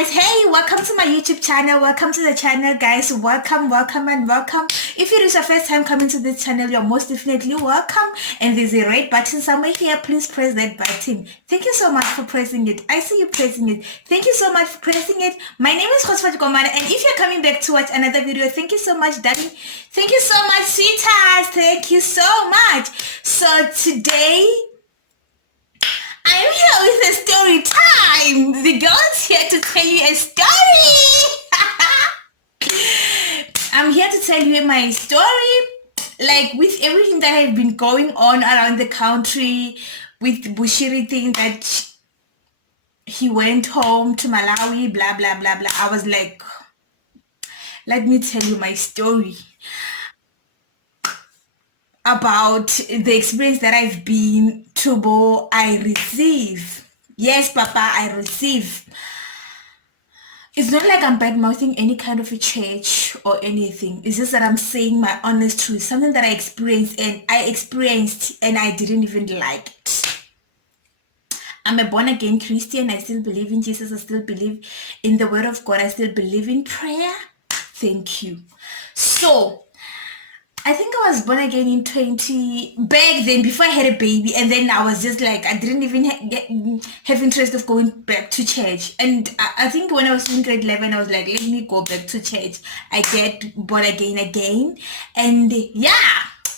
guys, hey, welcome to my YouTube channel. Welcome to the channel, guys. Welcome and welcome. If it is your first time coming to this channel, you're most definitely welcome. And there's a red button somewhere here. Please press that button. Thank you so much for pressing it. I see you pressing it. Thank you so much for pressing it. My name is Recieve Papa, and if you're coming back to watch another video, thank you so much, darling. Thank you so much, sweetheart. Thank you so much. So today I'm here with a story time. The girl's here to tell you a story. I'm here to tell you my story. Like with everything that has been going on around the country, with Bushiri thing that he went home to Malawi, blah, blah, blah, blah. I was like, let me tell you my story about the experience that I've been to. I receive. Yes, Papa, I receive. It's not like I'm bad-mouthing any kind of a church or anything. It's just that I'm saying my honest truth, something that I experienced and I didn't even like it. I'm a born-again Christian. I still believe in Jesus. I still believe in the word of God. I still believe in prayer. Thank you. So I think I was born again in 20 back then, before I had a baby, and then I was just like, I didn't even have interest of going back to church. And I think when I was in grade 11, I was like, let me go back to church. I get born again, and yeah,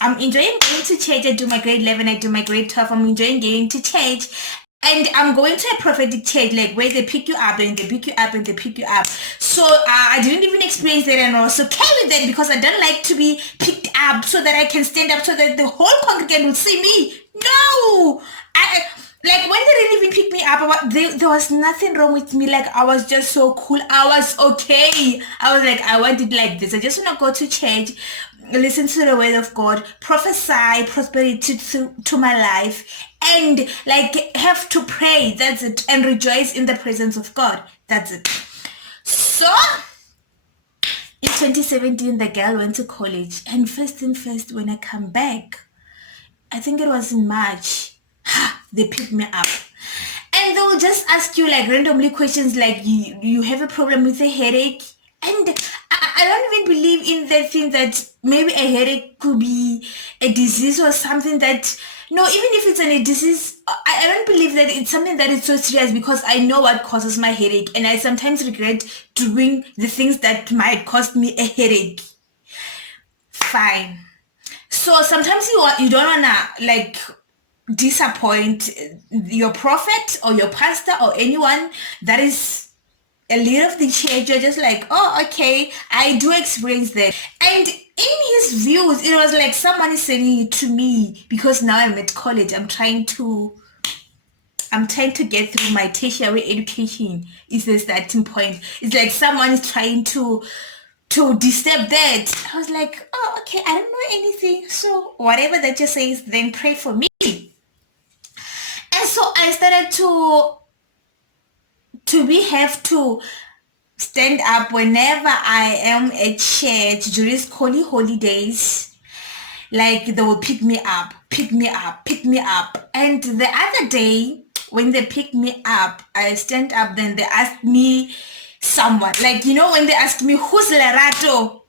I'm enjoying going to church. I do my grade 11, I do my grade 12. I'm enjoying going to church. And I'm going to a prophetic church, like where they pick you up and they pick you up and they pick you up. So I didn't even experience that, and I was okay with that because I don't like to be picked up so that I can stand up so that the whole congregation will see me. No! Like when they didn't even pick me up, there was nothing wrong with me. Like I was just so cool. I was okay. I was like, I want it like this. I just want to go to church, listen to the word of God, prophesy prosperity to my life, and like have to pray. That's it. And rejoice in the presence of God. That's it. So in 2017, the girl went to college, and first thing first, when I come back, I think it was in March, they picked me up. And they'll just ask you like randomly questions like, you have a problem with a headache? And I don't even believe in that thing that maybe a headache could be a disease or something that, no, even if it's a disease, I don't believe that it's something that is so serious, because I know what causes my headache, and I sometimes regret doing the things that might cause me a headache. Fine. So sometimes you don't wanna like disappoint your prophet or your pastor or anyone that is a leader of the church. You're just like, oh, okay, I do experience that. And in his views, it was like someone is saying it to me because now I'm at college. I'm trying to get through my tertiary education. Is the starting point. It's like someone is trying to disturb that. I was like, oh, okay, I don't know anything. So whatever that you say, then pray for me. And so I started to have to stand up whenever I am at church during holy holidays. Like they will pick me up. And the other day, when they picked me up, I stand up, then they asked me someone. Like, you know, when they ask me, who's Lerato?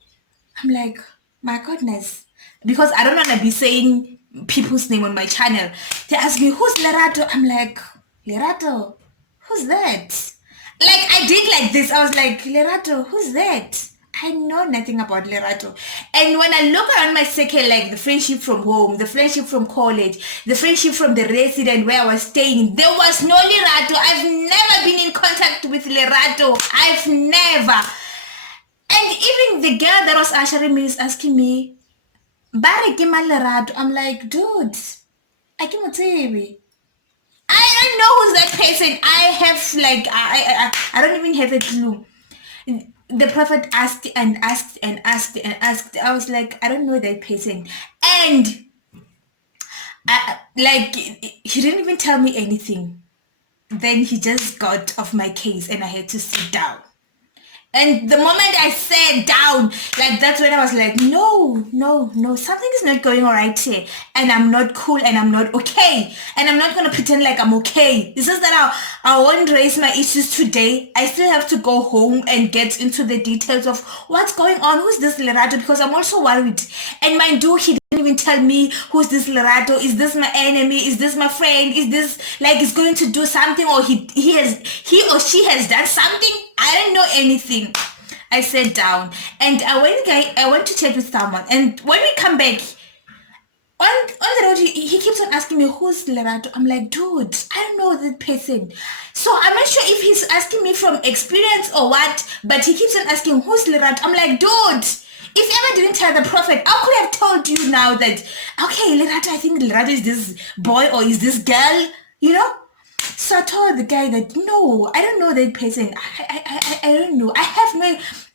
I'm like, my goodness. Because I don't want to be saying people's name on my channel. They ask me, who's Lerato? I'm like, Lerato? Who's that? Like, I did like this. I was like, Lerato, who's that? I know nothing about Lerato. And when I look around my circle, like the friendship from home, the friendship from college, the friendship from the resident where I was staying, there was no Lerato. I've never been in contact with Lerato. I've never. And even the girl that was ushering me is asking me, Bare ke mang Lerato? I'm like, dude, I can't tell you. I don't know who's that person. I have like, I don't even have a clue. The prophet asked and asked and asked and asked. I was like, I don't know that person. And like, he didn't even tell me anything. Then he just got off my case and I had to sit down. And the moment I sat down, like that's when I was like, no, no, no, something is not going all right here. And I'm not cool and I'm not okay. And I'm not going to pretend like I'm okay. It's just that I won't raise my issues today. I still have to go home and get into the details of what's going on. Who's this Lerato? Because I'm also worried. And mind you, he didn't even tell me who's this Lerato. Is this my enemy? Is this my friend? Is this like he's going to do something, or he or she has done something? I don't know anything. I sat down and I went to chat with someone, and when we come back on the road, he keeps on asking me who's Lerato. I'm like, dude, I don't know that person. So I'm not sure if he's asking me from experience or what, but he keeps on asking who's Lerato. I'm like, dude, if you ever didn't tell the prophet, I could have told you now that, okay, Lerato, I think Lerato is this boy or is this girl, you know? So I told the guy that no, I don't know that person. I don't know. I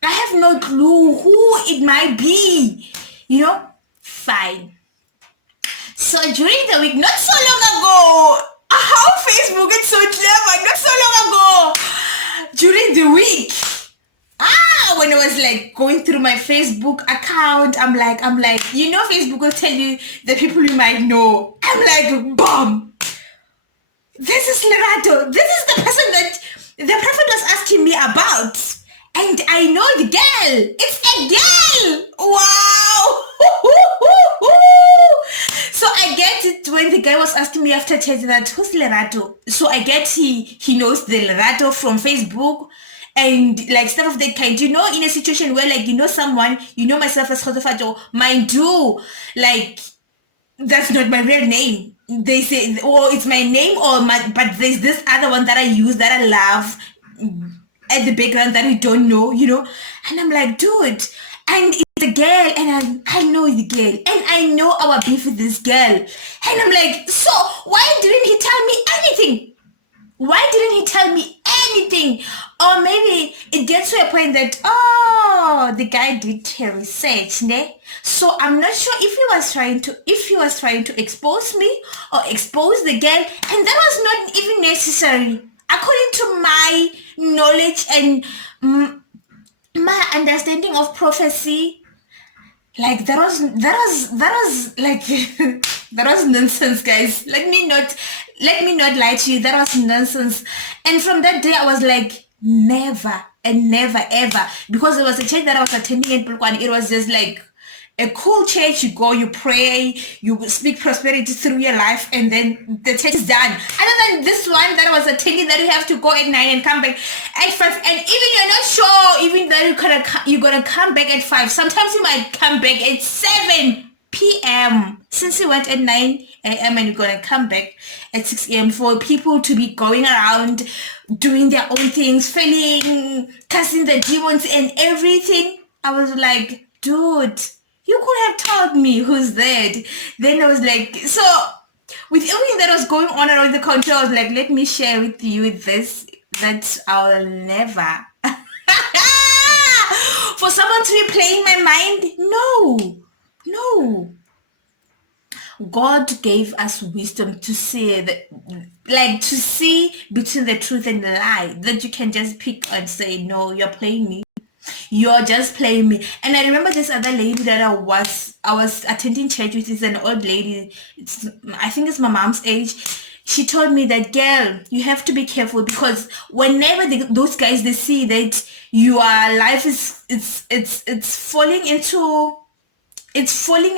have no clue who it might be. You know? Fine. So during the week, not so long ago, how Facebook is so clever, not so long ago, during the week, when I was like going through my Facebook account, I'm like, you know, Facebook will tell you the people you might know. I'm like, boom. This is Lerato. This is the person that the prophet was asking me about. And I know the girl. It's a girl. Wow. So I get it when the guy was asking me after church that who's Lerato. So I get he knows the Lerato from Facebook and like stuff of that kind. You know, in a situation where like you know someone, you know myself as Khotofato, mind you, like that's not my real name. They say, oh, it's my name but there's this other one that I use that I love at the background that I don't know, you know? And I'm like, dude, and it's a girl, and I know the girl, and I know our beef with this girl. And I'm like, so why didn't he tell me anything? Why didn't he tell me anything? Or maybe it gets to a point that, the guy did research, ne? So I'm not sure if he was trying to expose me or expose the girl, and that was not even necessary. According to my knowledge and my understanding of prophecy, like that was like that was nonsense, guys. Let me not lie to you. That was nonsense. And from that day I was like, never and never ever, because there was a church that I was attending in Polokwane. It was just like a cool church. You go, you pray, you speak prosperity through your life, and then the church is done. Other than this one that I was attending, that you have to go at 9 and come back at 5, and even you're not sure even that you're gonna come back at 5. Sometimes you might come back at 7 p.m. since you went at 9 a.m. and you're gonna come back at 6 a.m. for people to be going around doing their own things, failing, casting the demons and everything. I was like, dude, you could have told me who's that. Then I was like, so with everything that was going on around the country, I was like, let me share with you this that I'll never. For someone to be playing my mind? No. God gave us wisdom to see to see between the truth and the lie, that you can just pick and say, no, you're playing me. You're just playing me. And I remember this other lady that I was attending church with. Is an old lady. I think it's my mom's age. She told me that, girl, you have to be careful, because whenever those guys, they see that your life is it's falling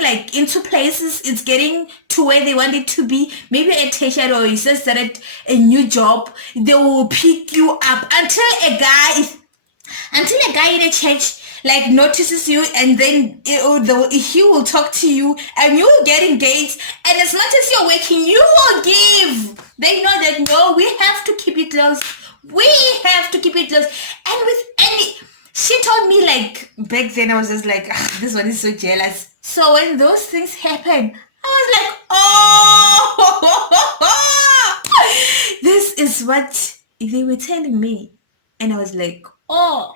like into places, it's getting to where they want it to be, maybe a tertiary, or it's just started a new job, they will pick you up until a guy in a church like notices you, and then he will talk to you and you will get engaged, and as much as you're working, you will give. They know that, no, we have to keep it close. And with any, she told me, like, back then I was just like, this one is so jealous. So when those things happen, I was like, oh, this is what they were telling me. And I was like, oh.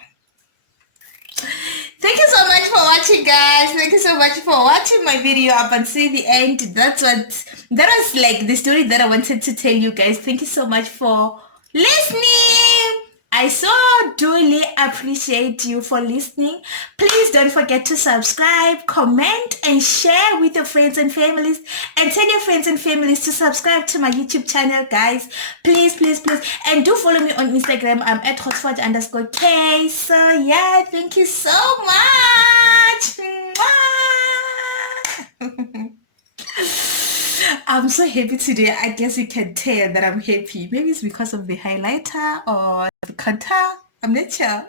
Thank you so much for watching, guys. Thank you so much for watching my video up until the end. That was like the story that I wanted to tell you guys. Thank you so much for listening. I so duly appreciate you for listening. Please don't forget to subscribe, comment, and share with your friends and families. And tell your friends and families to subscribe to my YouTube channel, guys. Please, please, please. And do follow me on Instagram. I'm at hotspot_K. So yeah, thank you so much. Mwah! I'm so happy today. I guess you can tell that I'm happy. Maybe it's because of the highlighter or the contour. I'm not sure.